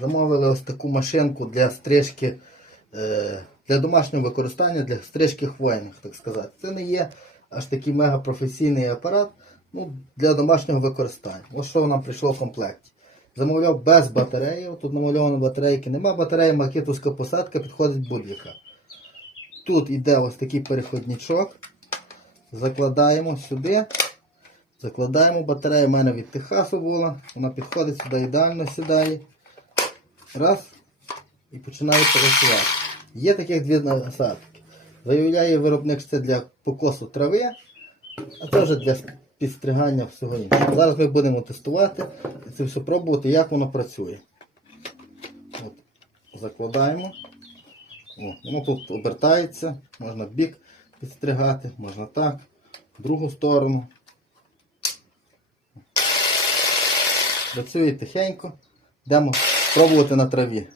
Замовили ось таку машинку для стрижки, е, для домашнього використання, для стрижки хвойних, так сказати. Це не є аж такий мегапрофесійний апарат ну, для домашнього використання. Ось що нам прийшло в комплекті. Замовляв без батареї, тут намальовано батарейки. Нема батареї, макетовська посадка, підходить будь-яка. Тут йде ось такий переходничок. Закладаємо сюди. Закладаємо батарею. У мене від Техасу була. Вона підходить сюди, ідеально сідає. Раз. І починає працювати. Є таких дві насадки. Заявляє виробник, що це для покосу трави, а це вже для підстригання всього іншого. Зараз ми будемо тестувати і це все пробувати, як воно працює. От. Закладаємо. О, воно тут обертається, можна бік підстригати, можна так, в другу сторону. Працює тихенько. Йдемо пробувати на траві.